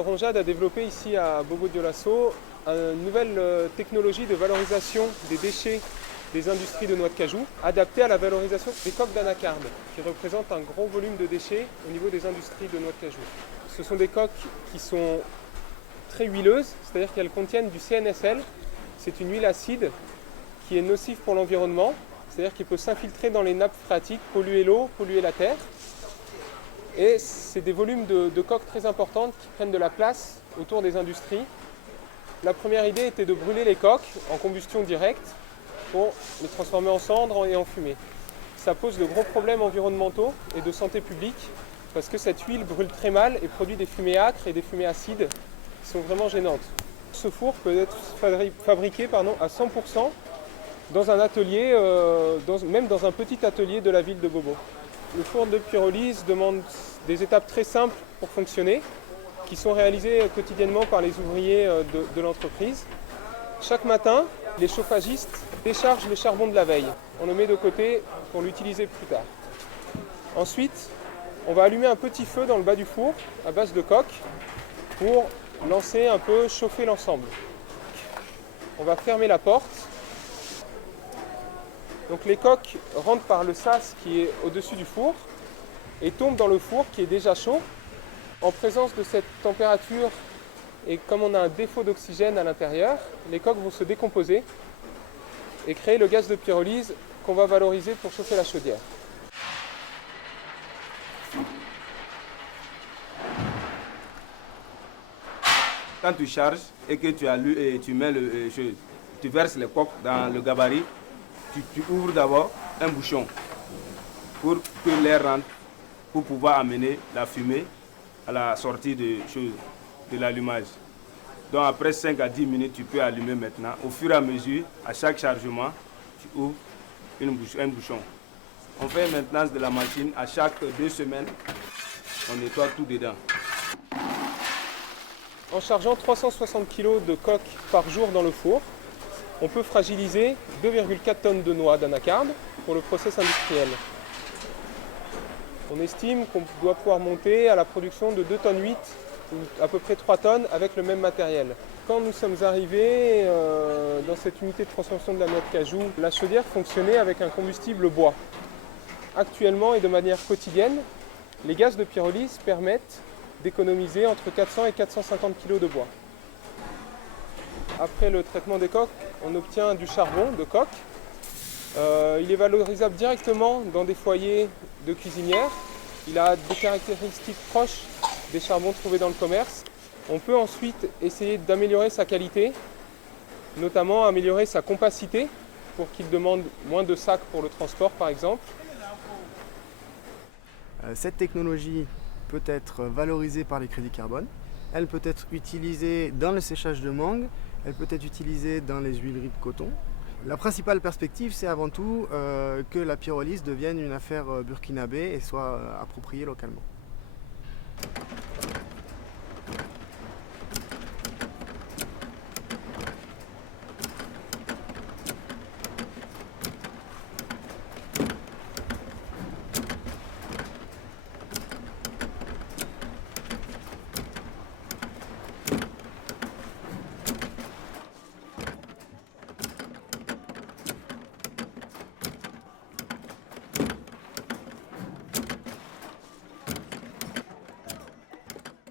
Laurent Jade a développé ici à Bobo Dioulasso une nouvelle technologie de valorisation des déchets des industries de noix de cajou, adaptée à la valorisation des coques d'anacarde, qui représentent un gros volume de déchets au niveau des industries de noix de cajou. Ce sont des coques qui sont très huileuses, c'est-à-dire qu'elles contiennent du CNSL. C'est une huile acide qui est nocive pour l'environnement, c'est-à-dire qu'il peut s'infiltrer dans les nappes phréatiques, polluer l'eau, polluer la terre. Et c'est des volumes de coques très importantes qui prennent de la place autour des industries. La première idée était de brûler les coques en combustion directe pour les transformer en cendres et en fumée. Ça pose de gros problèmes environnementaux et de santé publique parce que cette huile brûle très mal et produit des fumées âcres et des fumées acides qui sont vraiment gênantes. Ce four peut être fabriqué à 100% dans un atelier, même dans un petit atelier de la ville de Bobo. Le four de pyrolyse demande des étapes très simples pour fonctionner, qui sont réalisées quotidiennement par les ouvriers de l'entreprise. Chaque matin, les chauffagistes déchargent les charbons de la veille. On le met de côté pour l'utiliser plus tard. Ensuite, on va allumer un petit feu dans le bas du four à base de coque pour lancer un peu, chauffer l'ensemble. On va fermer la porte. Donc les coques rentrent par le sas qui est au-dessus du four et tombent dans le four qui est déjà chaud. En présence de cette température et comme on a un défaut d'oxygène à l'intérieur, les coques vont se décomposer et créer le gaz de pyrolyse qu'on va valoriser pour chauffer la chaudière. Quand tu charges et que tu mets tu verses les coques dans le gabarit, tu ouvres d'abord un bouchon pour que l'air rentre, pour pouvoir amener la fumée à la sortie de l'allumage. Donc après 5 à 10 minutes, tu peux allumer maintenant. Au fur et à mesure, à chaque chargement, tu ouvres un bouchon. On fait maintenance de la machine à chaque 2 semaines. On nettoie tout dedans. En chargeant 360 kg de coques par jour dans le four, on peut fragiliser 2,4 tonnes de noix d'anacarde pour le process industriel. On estime qu'on doit pouvoir monter à la production de 2,8 tonnes ou à peu près 3 tonnes avec le même matériel. Quand nous sommes arrivés dans cette unité de transformation de la noix de cajou, la chaudière fonctionnait avec un combustible bois. Actuellement et de manière quotidienne, les gaz de pyrolyse permettent d'économiser entre 400 et 450 kg de bois. Après le traitement des coques, on obtient du charbon de coque. Il est valorisable directement dans des foyers de cuisinières. Il a des caractéristiques proches des charbons trouvés dans le commerce. On peut ensuite essayer d'améliorer sa qualité, notamment améliorer sa compacité pour qu'il demande moins de sacs pour le transport par exemple. Cette technologie peut être valorisée par les crédits carbone. Elle peut être utilisée dans le séchage de mangue. Elle peut être utilisée dans les huileries de coton. La principale perspective, c'est avant tout que la pyrolyse devienne une affaire burkinabé et soit appropriée localement.